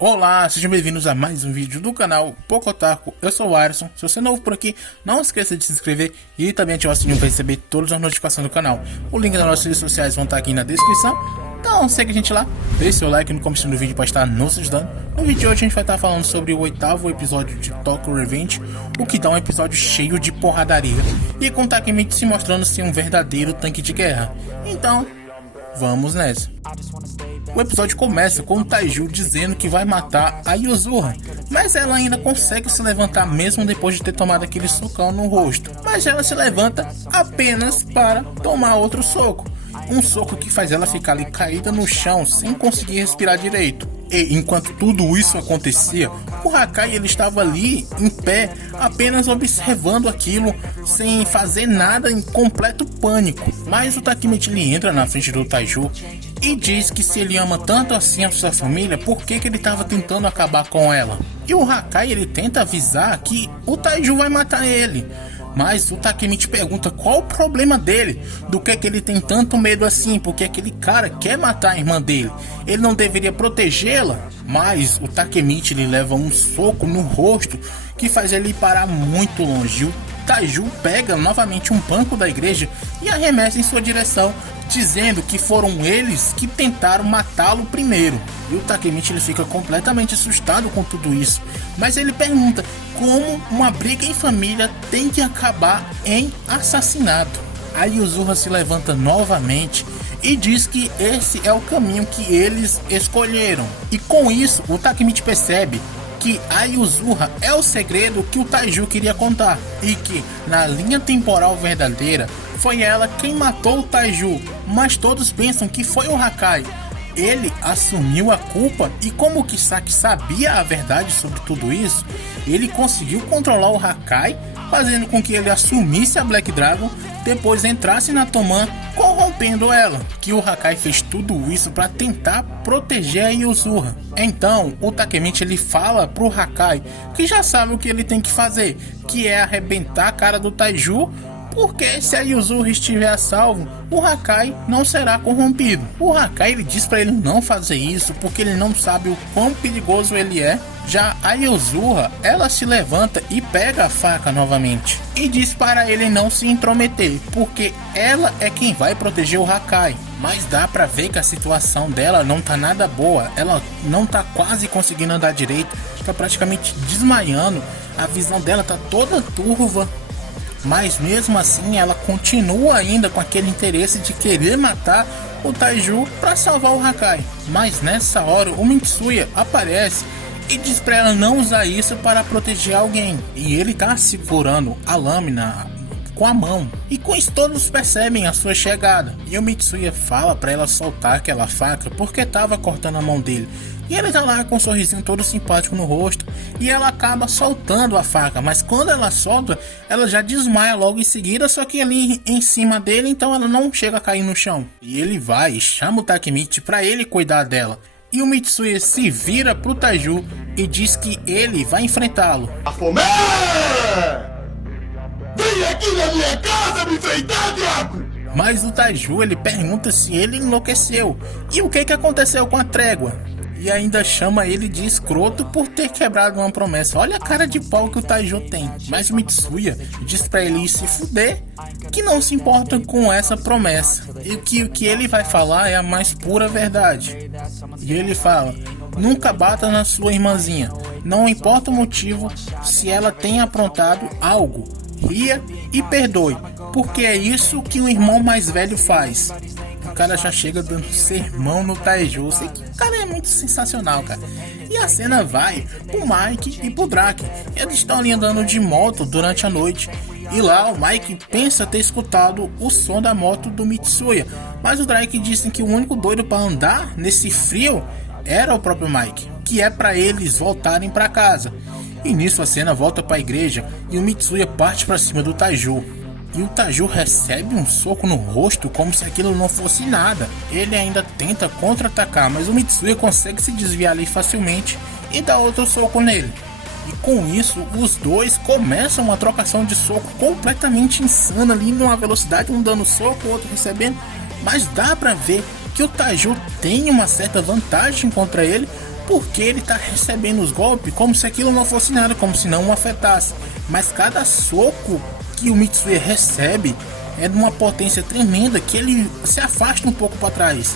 Olá, sejam bem-vindos a mais um vídeo do canal Pocotaku. Eu sou o Arson. Se você é novo por aqui, não esqueça de se inscrever e também ativar o sininho para receber todas as notificações do canal. O link das nossas redes sociais vão estar aqui na descrição, então segue a gente lá, deixe seu like no começo do vídeo para estar nos ajudando. No vídeo de hoje a gente vai estar falando sobre o 8º episódio de Tokyo Revenge, o que dá um episódio cheio de porradaria e com Takemichi se mostrando ser um verdadeiro tanque de guerra. Então, vamos nessa. O episódio começa com o Taiju dizendo que vai matar a Yuzura, mas ela ainda consegue se levantar mesmo depois de ter tomado aquele socão no rosto. Mas ela se levanta apenas para tomar outro soco. Um soco que faz ela ficar ali caída no chão sem conseguir respirar direito. E enquanto tudo isso acontecia, o Hakai ele estava ali em pé, apenas observando aquilo, sem fazer nada, em completo pânico. Mas o Takemichi ele entra na frente do Taiju e diz que se ele ama tanto assim a sua família, por que ele estava tentando acabar com ela? E o Hakai ele tenta avisar que o Taiju vai matar ele. Mas o Takemichi pergunta qual o problema dele, do que ele tem tanto medo assim, porque aquele cara quer matar a irmã dele, ele não deveria protegê-la. Mas o Takemichi ele leva um soco no rosto que faz ele parar muito longe. O Taiju pega novamente um banco da igreja e arremessa em sua direção, dizendo que foram eles que tentaram matá-lo primeiro. E o Takemichi ele fica completamente assustado com tudo isso, mas ele pergunta como uma briga em família tem que acabar em assassinato. A Yuzura se levanta novamente e diz que esse é o caminho que eles escolheram. E com isso o Takemichi percebe que a Yuzura é o segredo que o Taiju queria contar, e que na linha temporal verdadeira foi ela quem matou o Taiju, mas todos pensam que foi o Hakai. Ele assumiu a culpa e como o Kisaki sabia a verdade sobre tudo isso, ele conseguiu controlar o Hakai, fazendo com que ele assumisse a Black Dragon, depois entrasse na Toman, corrompendo ela. Que o Hakai fez tudo isso para tentar proteger a Yuzura. Então o Takemichi ele fala pro Hakai que já sabe o que ele tem que fazer, que é arrebentar a cara do Taiju, porque se a Yuzura estiver a salvo, o Hakai não será corrompido. O Hakai ele diz para ele não fazer isso porque ele não sabe o quão perigoso ele é. Já a Yuzura, ela se levanta e pega a faca novamente e diz para ele não se intrometer, porque ela é quem vai proteger o Hakai. Mas dá pra ver que a situação dela não tá nada boa, ela não tá quase conseguindo andar direito, tá praticamente desmaiando, a visão dela tá toda turva. Mas mesmo assim ela continua ainda com aquele interesse de querer matar o Taiju para salvar o Hakai. Mas nessa hora o Mitsuya aparece e diz para ela não usar isso para proteger alguém. E ele tá segurando a lâmina com a mão. E com isso todos percebem a sua chegada. E o Mitsuya fala para ela soltar aquela faca porque estava cortando a mão dele. E ele tá lá com um sorrisinho todo simpático no rosto. E ela acaba soltando a faca. Mas quando ela solta, ela já desmaia logo em seguida. Só que ali em cima dele, então ela não chega a cair no chão. E ele vai e chama o Takemichi para ele cuidar dela. E o Mitsuya se vira pro Taiju e diz que ele vai enfrentá-lo. Vem aqui na minha casa me enfrentar, diabo! Mas o Taiju ele pergunta se ele enlouqueceu. E o que aconteceu com a trégua? E ainda chama ele de escroto por ter quebrado uma promessa. Olha a cara de pau que o Taiju tem. Mas o Mitsuya diz pra ele ir se fuder, que não se importa com essa promessa. E que o que ele vai falar é a mais pura verdade. E ele fala: nunca bata na sua irmãzinha. Não importa o motivo, se ela tenha aprontado algo, ria e perdoe, porque é isso que o irmão mais velho faz. O cara já chega dando sermão no Taiju. Sei que o cara é muito sensacional, cara. E a cena vai pro Mike e pro Drake. Eles estão ali andando de moto durante a noite. E lá o Mike pensa ter escutado o som da moto do Mitsuya. Mas o Drake disse que o único doido para andar nesse frio era o próprio Mike, que é para eles voltarem para casa. E nisso a cena volta para a igreja e o Mitsuya parte para cima do Taiju. E o Taiju recebe um soco no rosto como se aquilo não fosse nada. Ele ainda tenta contra-atacar, mas o Mitsuya consegue se desviar ali facilmente e dá outro soco nele. E com isso, os dois começam uma trocação de soco completamente insana ali, numa velocidade, um dando soco, o outro recebendo. Mas dá pra ver que o Taiju tem uma certa vantagem contra ele, porque ele tá recebendo os golpes como se aquilo não fosse nada, como se não o afetasse. Mas cada soco que o Mitsuya recebe é de uma potência tremenda que ele se afasta um pouco para trás.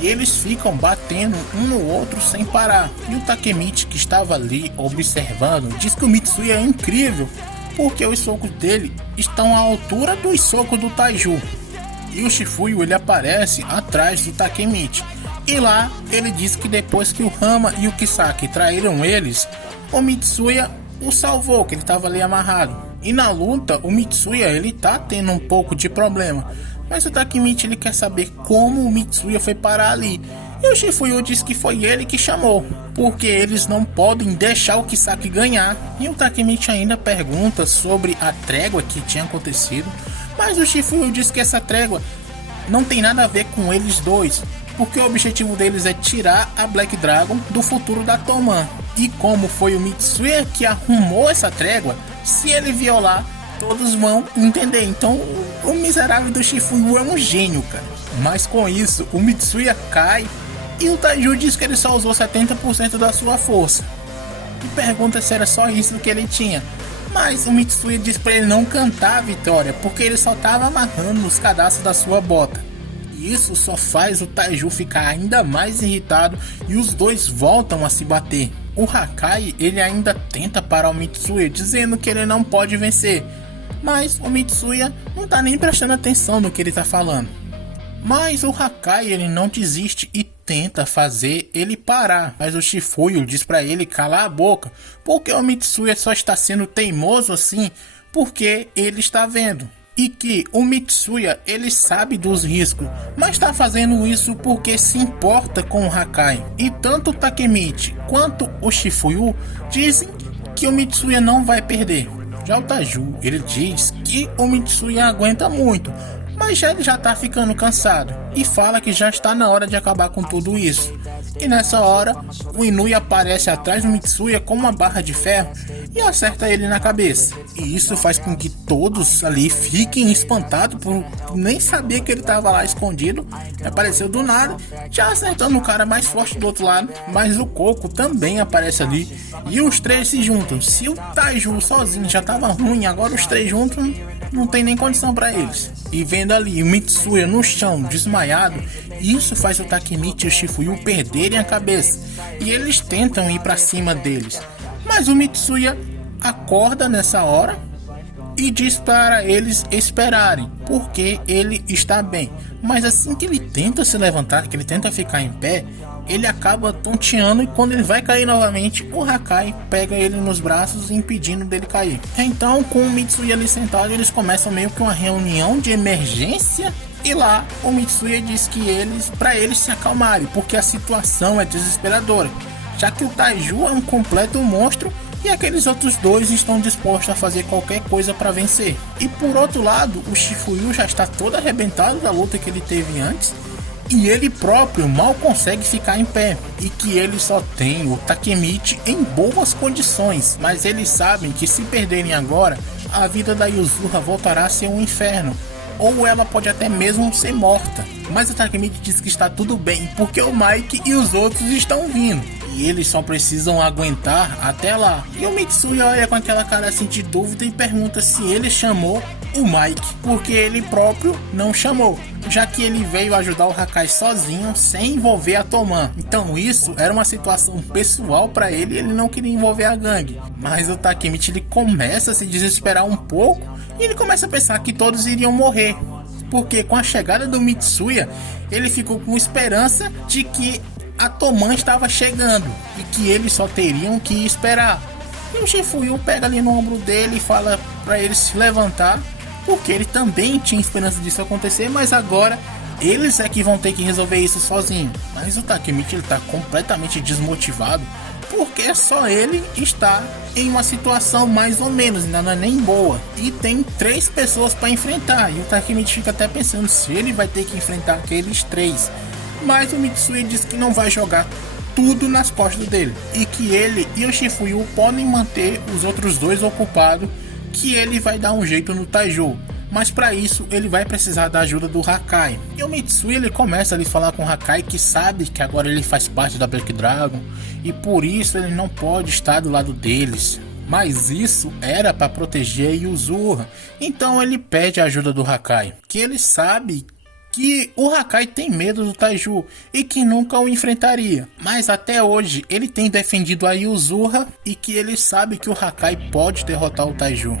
E eles ficam batendo um no outro sem parar. E o Takemichi, que estava ali observando, diz que o Mitsuya é incrível, porque os socos dele estão à altura dos socos do Taiju. E o Shifuyu ele aparece atrás do Takemichi. E lá ele diz que depois que o Hama e o Kisaki traíram eles, o Mitsuya o salvou, que ele estava ali amarrado. E na luta o Mitsuya ele tá tendo um pouco de problema, mas o Takemichi ele quer saber como o Mitsuya foi parar ali. E o Shifuyu diz que foi ele que chamou, porque eles não podem deixar o Kisaki ganhar. E o Takemichi ainda pergunta sobre a trégua que tinha acontecido, mas o Shifuyu diz que essa trégua não tem nada a ver com eles dois, porque o objetivo deles é tirar a Black Dragon do futuro da Toman. E como foi o Mitsuya que arrumou essa trégua, se ele violar, todos vão entender. Então o miserável do Shifuyu é um gênio, cara. Mas com isso, o Mitsuya cai e o Taiju diz que ele só usou 70% da sua força. E pergunta se era só isso que ele tinha. Mas o Mitsuya diz para ele não cantar a vitória, porque ele só estava amarrando os cadastros da sua bota. E isso só faz o Taiju ficar ainda mais irritado e os dois voltam a se bater. O Hakai ele ainda tenta parar o Mitsuya, dizendo que ele não pode vencer. Mas o Mitsuya não tá nem prestando atenção no que ele tá falando. Mas o Hakai ele não desiste e tenta fazer ele parar. Mas o Shifuyu diz pra ele calar a boca, porque o Mitsuya só está sendo teimoso assim porque ele está vendo. E que o Mitsuya ele sabe dos riscos, mas está fazendo isso porque se importa com o Hakai. E tanto o Takemichi quanto o Shifuyu dizem que o Mitsuya não vai perder. Já o Taiju ele diz que o Mitsuya aguenta muito, mas ele já tá ficando cansado e fala que já está na hora de acabar com tudo isso. E nessa hora, o Inui aparece atrás do Mitsuya com uma barra de ferro e acerta ele na cabeça. E isso faz com que todos ali fiquem espantados por nem saber que ele estava lá escondido. Apareceu do nada, já acertando o cara mais forte do outro lado. Mas o Coco também aparece ali e os três se juntam. Se o Taiju sozinho já estava ruim, agora os três juntos não tem nem condição para eles. E vendo ali o Mitsuya no chão, desmaiado, isso faz o Takemichi e o Shifuyu perderem a cabeça. E eles tentam ir para cima deles. Mas o Mitsuya acorda nessa hora e diz para eles esperarem, porque ele está bem. Mas assim que ele tenta se levantar, que ele tenta ficar em pé, ele acaba tonteando e quando ele vai cair novamente, o Hakai pega ele nos braços impedindo dele cair. Então, com o Mitsuya ali sentado, eles começam meio que uma reunião de emergência. E lá o Mitsuya diz que para eles se acalmarem, porque a situação é desesperadora, já que o Taiju é um completo monstro e aqueles outros dois estão dispostos a fazer qualquer coisa para vencer. E por outro lado, o Shifuyu já está todo arrebentado da luta que ele teve antes e ele próprio mal consegue ficar em pé, e que ele só tem o Takemichi em boas condições, mas eles sabem que se perderem agora, a vida da Yuzuru voltará a ser um inferno, ou ela pode até mesmo ser morta. Mas o Takemichi diz que está tudo bem, porque o Mike e os outros estão vindo, e eles só precisam aguentar até lá. E o Mitsuya olha com aquela cara assim de dúvida e pergunta se ele chamou o Mike, porque ele próprio não chamou, já que ele veio ajudar o Hakai sozinho, sem envolver a Toman. Então isso era uma situação pessoal para ele e ele não queria envolver a gangue. Mas o Takemichi ele começa a se desesperar um pouco e ele começa a pensar que todos iriam morrer, porque com a chegada do Mitsuya ele ficou com esperança de que a Toman estava chegando e que eles só teriam que esperar. E o Shifuyu pega ali no ombro dele e fala para ele se levantar, porque ele também tinha esperança disso acontecer, mas agora eles é que vão ter que resolver isso sozinho. Mas o Takemichi ele tá completamente desmotivado, porque só ele está em uma situação mais ou menos, ainda não é nem boa, e tem 3 pessoas para enfrentar, e o Takemichi fica até pensando se ele vai ter que enfrentar aqueles 3. Mas o Mitsuya diz que não vai jogar tudo nas costas dele, e que ele e o Shifuyu podem manter os outros 2 ocupados, que ele vai dar um jeito no Taiju. mas para isso ele vai precisar da ajuda do Hakai. E o Mitsui ele começa a falar com o Hakai, que sabe que agora ele faz parte da Black Dragon e por isso ele não pode estar do lado deles. Mas isso era para proteger a Yuzuru. Então ele pede a ajuda do Hakai, que ele sabe que o Hakai tem medo do Taiju e que nunca o enfrentaria. Mas até hoje ele tem defendido a Yuzuru e que ele sabe que o Hakai pode derrotar o Taiju.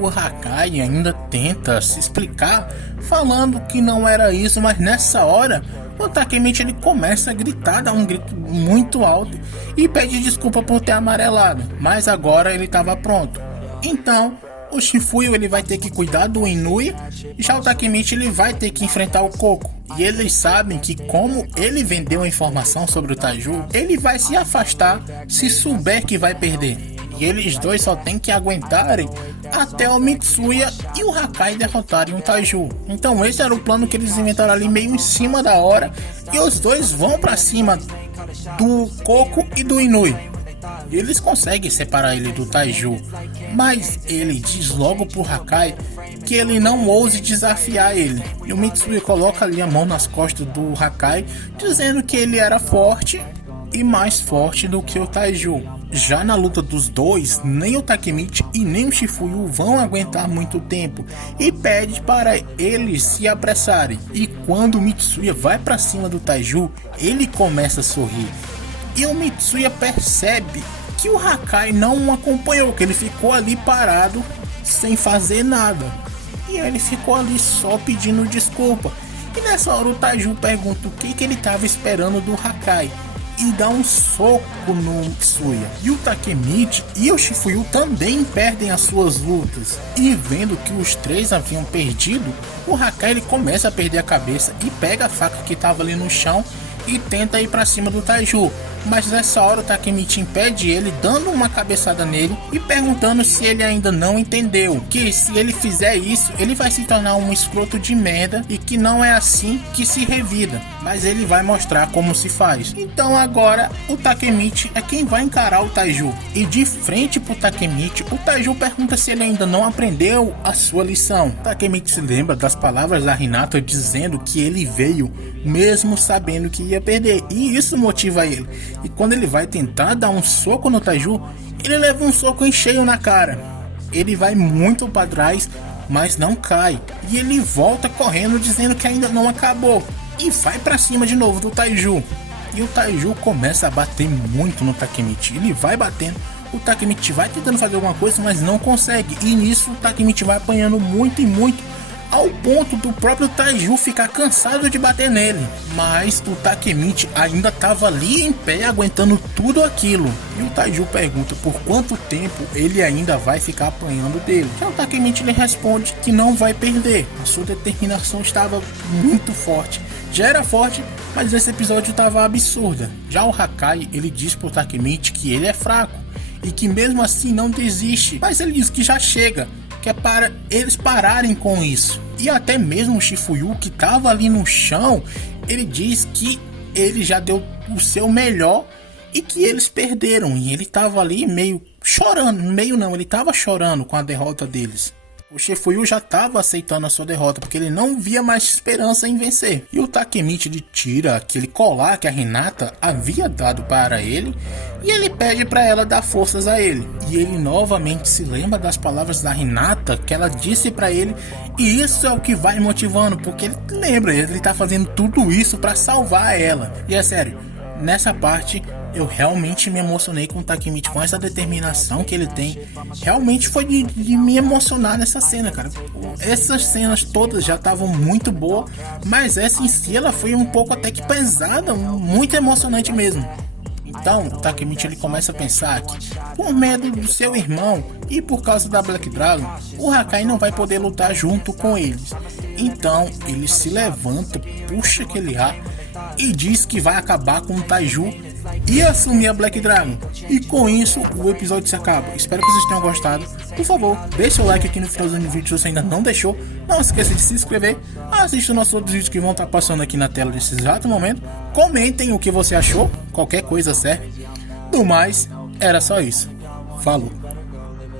O Hakai ainda tenta se explicar falando que não era isso, mas nessa hora o Takemichi ele começa a gritar, dá um grito muito alto e pede desculpa por ter amarelado, mas agora ele estava pronto. Então o Shifuyu ele vai ter que cuidar do Inui, e já o Takemichi ele vai ter que enfrentar o Koko. E eles sabem que como ele vendeu a informação sobre o Taiju, ele vai se afastar se souber que vai perder. E eles dois só tem que aguentarem até o Mitsuya e o Hakai derrotarem o Taiju. Então esse era o plano que eles inventaram ali meio em cima da hora. E os dois vão pra cima do Koko e do Inui. E eles conseguem separar ele do Taiju, mas ele diz logo pro Hakai que ele não ouse desafiar ele. E o Mitsui coloca ali a mão nas costas do Hakai, dizendo que ele era forte e mais forte do que o Taiju. Já na luta dos dois, nem o Takemichi e nem o Shifuyu vão aguentar muito tempo e pede para eles se apressarem. E quando o Mitsuya vai para cima do Taiju, ele começa a sorrir. E o Mitsuya percebe que o Hakai não o acompanhou, que ele ficou ali parado sem fazer nada. E ele ficou ali só pedindo desculpa. E nessa hora o Taiju pergunta o que ele estava esperando do Hakai e dá um soco no Mitsuya. E o Takemichi e o Shifuyu também perdem as suas lutas. E vendo que os três haviam perdido, o Hakai ele começa a perder a cabeça e pega a faca que estava ali no chão e tenta ir para cima do Taiju. Mas nessa hora o Takemichi impede ele, dando uma cabeçada nele e perguntando se ele ainda não entendeu que se ele fizer isso, ele vai se tornar um escroto de merda e que não é assim que se revida, mas ele vai mostrar como se faz. Então agora o Takemichi é quem vai encarar o Taiju. E de frente pro Takemichi, o Taiju pergunta se ele ainda não aprendeu a sua lição. O Takemichi se lembra das palavras da Hinata dizendo que ele veio mesmo sabendo que ia perder, e isso motiva ele. E quando ele vai tentar dar um soco no Taiju, ele leva um soco em cheio na cara. Ele vai muito para trás, mas não cai. E ele volta correndo dizendo que ainda não acabou. E vai para cima de novo do Taiju. E o Taiju começa a bater muito no Takemichi. Ele vai batendo. O Takemichi vai tentando fazer alguma coisa, mas não consegue. E nisso o Takemichi vai apanhando muito e muito, ao ponto do próprio Taiju ficar cansado de bater nele. Mas o Takemichi ainda estava ali em pé, aguentando tudo aquilo. E o Taiju pergunta por quanto tempo ele ainda vai ficar apanhando dele. Já o Takemichi ele responde que não vai perder. A sua determinação estava muito forte. Já era forte, mas esse episódio estava absurda. Já o Hakai ele diz pro Takemichi que ele é fraco e que mesmo assim não desiste. Mas ele diz que já chega, que é para eles pararem com isso. E até mesmo o Shifuyu, que estava ali no chão, ele diz que ele já deu o seu melhor e que eles perderam. E ele estava ali meio chorando, ele estava chorando com a derrota deles. O Shifuyu já estava aceitando a sua derrota, porque ele não via mais esperança em vencer. E o Takemichi ele tira aquele colar que a Hinata havia dado para ele e ele pede para ela dar forças a ele. E ele novamente se lembra das palavras da Hinata que ela disse para ele, e isso é o que vai motivando, porque ele lembra, ele tá fazendo tudo isso para salvar ela. E é sério, nessa parte eu realmente me emocionei com o Takemichi, com essa determinação que ele tem. Realmente foi de me emocionar nessa cena, cara. Essas cenas todas já estavam muito boas, mas essa em si ela foi um pouco até que pesada, muito emocionante mesmo. Então o Takemichi ele começa a pensar que por medo do seu irmão e por causa da Black Dragon, o Hakai não vai poder lutar junto com eles. Então ele se levanta, puxa aquele ar e diz que vai acabar com o Taiju e assumir a Black Dragon. E com isso o episódio se acaba. Espero que vocês tenham gostado. Por favor, deixe seu like aqui no finalzinho do vídeo se você ainda não deixou. Não esqueça de se inscrever. Assista os nossos outros vídeos que vão estar passando aqui na tela nesse exato momento. Comentem o que você achou. Qualquer coisa serve. Do mais, era só isso. Falou.